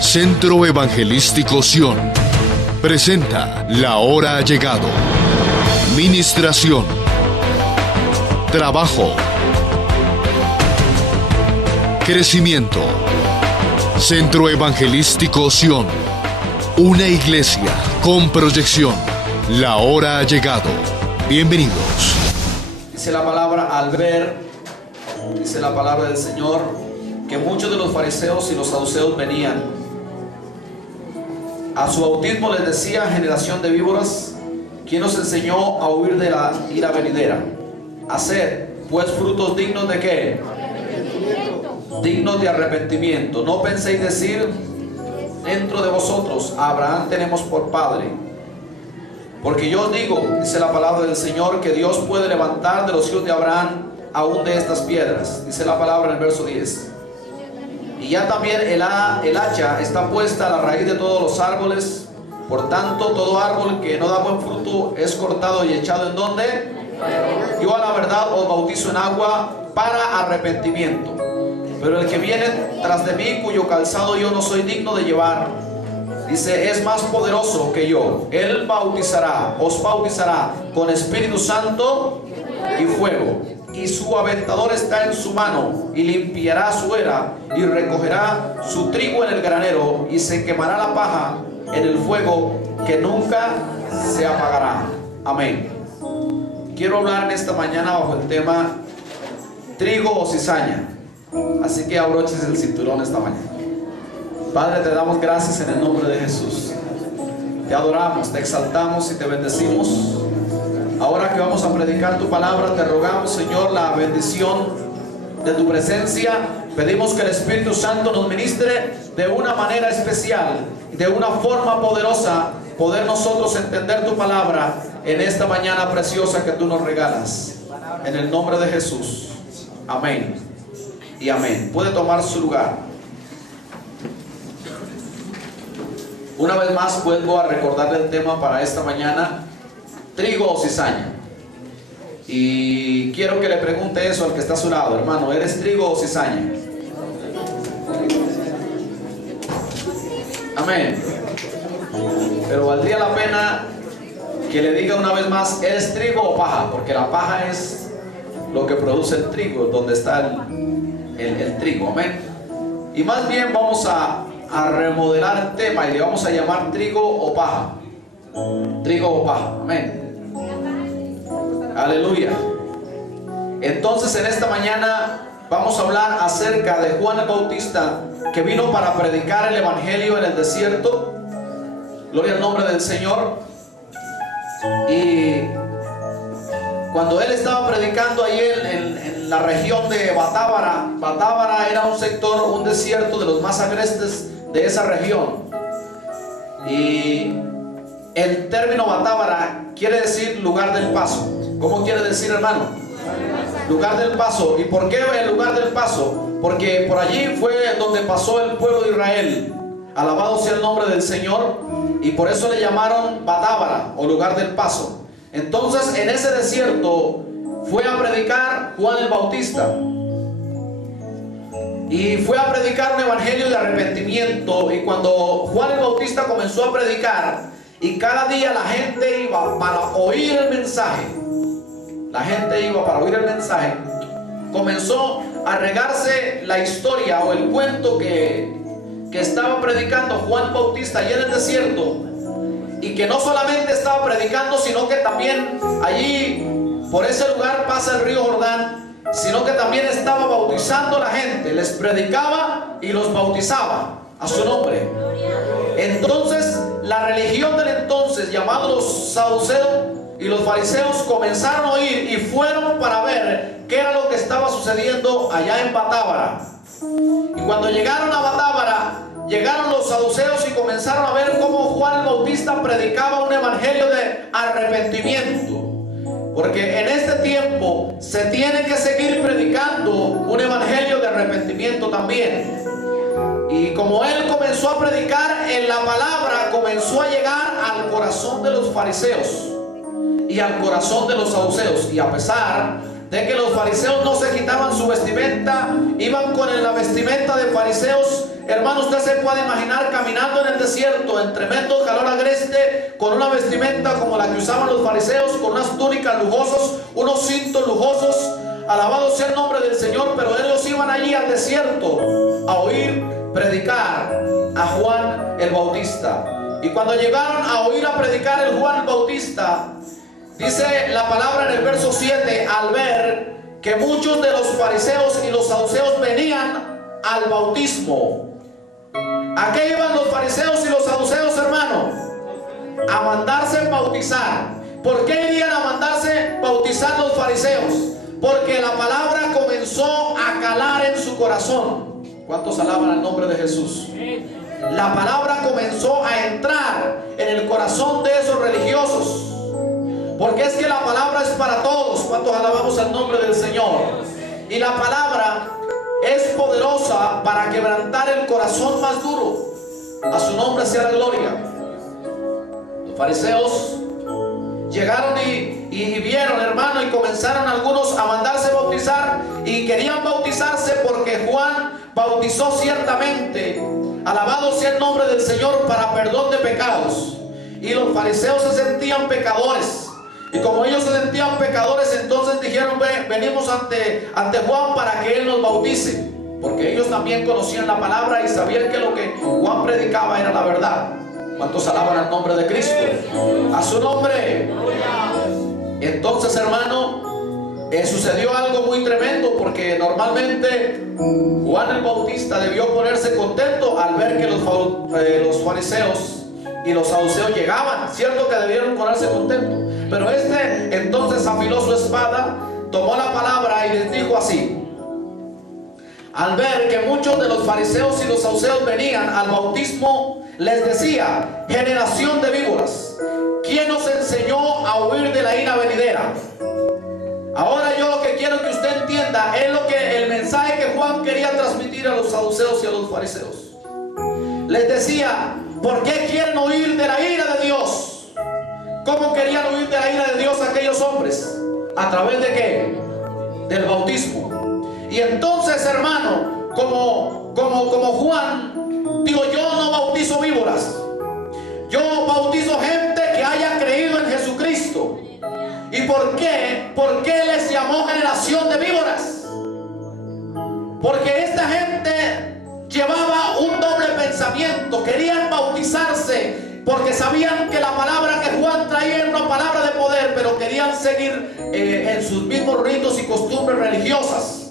Centro Evangelístico Sion presenta La Hora ha llegado. Ministración, trabajo, crecimiento. Centro Evangelístico Sion, una iglesia con proyección. La hora ha llegado. Bienvenidos. Dice la palabra, al ver, dice la palabra del Señor, que muchos de los fariseos y los saduceos venían. A su bautismo les decía: generación de víboras, ¿quién os enseñó a huir de la ira venidera? Haced pues frutos dignos de ¿qué? Dignos de arrepentimiento. No penséis decir dentro de vosotros: a Abraham tenemos por padre. Porque yo os digo, dice la palabra del Señor, que Dios puede levantar de los hijos de Abraham aún de estas piedras. Dice la palabra en el verso 10. Y ya también el hacha está puesta a la raíz de todos los árboles. Por tanto, todo árbol que no da buen fruto es cortado y echado ¿en dónde? Yo a la verdad os bautizo en agua para arrepentimiento. Pero el que viene tras de mí, cuyo calzado yo no soy digno de llevar, dice, es más poderoso que yo. Él os bautizará con Espíritu Santo y fuego. Y su aventador está en su mano, y limpiará su era, y recogerá su trigo en el granero, y se quemará la paja en el fuego, que nunca se apagará. Amén. Quiero hablar en esta mañana bajo el tema trigo o cizaña. Así que abroches el cinturón esta mañana. Padre, te damos gracias en el nombre de Jesús. Te adoramos, te exaltamos y te bendecimos. Ahora que vamos a predicar tu palabra, te rogamos, Señor, la bendición de tu presencia. Pedimos que el Espíritu Santo nos ministre de una manera especial, de una forma poderosa, poder nosotros entender tu palabra en esta mañana preciosa que tú nos regalas. En el nombre de Jesús. Amén y amén. Puede tomar su lugar. Una vez más vuelvo a recordarle el tema para esta mañana: trigo o cizaña. Y quiero que le pregunte eso al que está a su lado: hermano, ¿eres trigo o cizaña? Amén. Pero valdría la pena que le diga una vez más: ¿eres trigo o paja? Porque la paja es lo que produce el trigo, donde está el trigo. Amén. Y más bien vamos a remodelar el tema y le vamos a llamar trigo o paja. Trigo o paja. Amén. Aleluya. Entonces en esta mañana vamos a hablar acerca de Juan el Bautista, que vino para predicar el evangelio en el desierto. Gloria al nombre del Señor. Y cuando él estaba predicando ahí en la región de Batábara, Batábara era un sector, un desierto de los más agrestes de esa región. Y el término Batábara quiere decir lugar del paso. ¿Cómo quiere decir, hermano? Lugar del paso. ¿Y por qué el lugar del paso? Porque por allí fue donde pasó el pueblo de Israel. Alabado sea el nombre del Señor. Y por eso le llamaron Batábara, o lugar del paso. Entonces en ese desierto fue a predicar Juan el Bautista. Y fue a predicar un evangelio de arrepentimiento. Y cuando Juan el Bautista comenzó a predicar, y cada día la gente iba para oír el mensaje, comenzó a regarse la historia o el cuento que estaba predicando Juan Bautista allí en el desierto. Y que no solamente estaba predicando, sino que también allí por ese lugar pasa el río Jordán, sino que también estaba bautizando a la gente. Les predicaba y los bautizaba a su nombre. Entonces la religión del entonces, llamados los saduceos y los fariseos, comenzaron a oír y fueron para ver qué era lo que estaba sucediendo allá en Batábara. Y cuando llegaron a Batábara, llegaron los saduceos y comenzaron a ver cómo Juan el Bautista predicaba un evangelio de arrepentimiento. Porque en este tiempo se tiene que seguir predicando un evangelio de arrepentimiento también. Y como él comenzó a predicar, en la palabra comenzó a llegar al corazón de los fariseos y al corazón de los saduceos. Y a pesar de que los fariseos no se quitaban su vestimenta, iban con la vestimenta de fariseos, hermano, usted se puede imaginar caminando en el desierto en tremendo calor agreste, con una vestimenta como la que usaban los fariseos, con unas túnicas lujosas, unos cintos lujosos. Alabado sea el nombre del Señor. Pero ellos iban allí al desierto a oír predicar a Juan el Bautista. Y cuando llegaron a oír a predicar el Juan el Bautista, dice la palabra en el verso 7, al ver que muchos de los fariseos y los saduceos venían al bautismo. ¿A qué iban los fariseos y los saduceos, hermano? A mandarse bautizar. ¿Por qué irían a mandarse bautizar los fariseos? Porque la palabra comenzó a calar en su corazón. ¿Cuántos alaban al nombre de Jesús? La palabra comenzó a entrar en el corazón de esos religiosos. Porque es que la palabra es para todos. ¿Cuántos alabamos al nombre del Señor? Y la palabra es poderosa para quebrantar el corazón más duro. A su nombre sea la gloria. Los fariseos llegaron y vieron, hermano, y comenzaron algunos a mandarse bautizar, y querían bautizarse porque Juan bautizó ciertamente, alabado sea el nombre del Señor, para perdón de pecados. Y los fariseos se sentían pecadores. Y como ellos se sentían pecadores, entonces dijeron: venimos ante Juan para que él nos bautice. Porque ellos también conocían la palabra y sabían que lo que Juan predicaba era la verdad. ¿Cuántos alaban al nombre de Cristo? A su nombre. Entonces, hermano, sucedió algo muy tremendo, porque normalmente Juan el Bautista debió ponerse contento al ver que los fariseos y los saduceos llegaban. Cierto que debieron ponerse contentos, pero entonces afiló su espada, tomó la palabra y les dijo así: al ver que muchos de los fariseos y los saduceos venían al bautismo, les decía: generación de víboras, ¿quién os enseñó a huir de la ira venidera? Ahora yo lo que quiero que usted entienda es el mensaje que Juan quería transmitir a los saduceos y a los fariseos. Les decía: ¿por qué quieren huir de la ira de Dios? ¿Cómo querían huir de la ira de Dios aquellos hombres? ¿A través de qué? Del bautismo. Y entonces, hermano, como Juan dijo: yo no bautizo víboras, yo bautizo gente que haya creído en Jesucristo. ¿Y por qué? ¿Por qué les llamó generación de víboras? Porque esta gente llevaba un doble pensamiento. Querían bautizarse porque sabían que la palabra que Juan traía era una palabra de poder, pero querían seguir en sus mismos ritos y costumbres religiosas.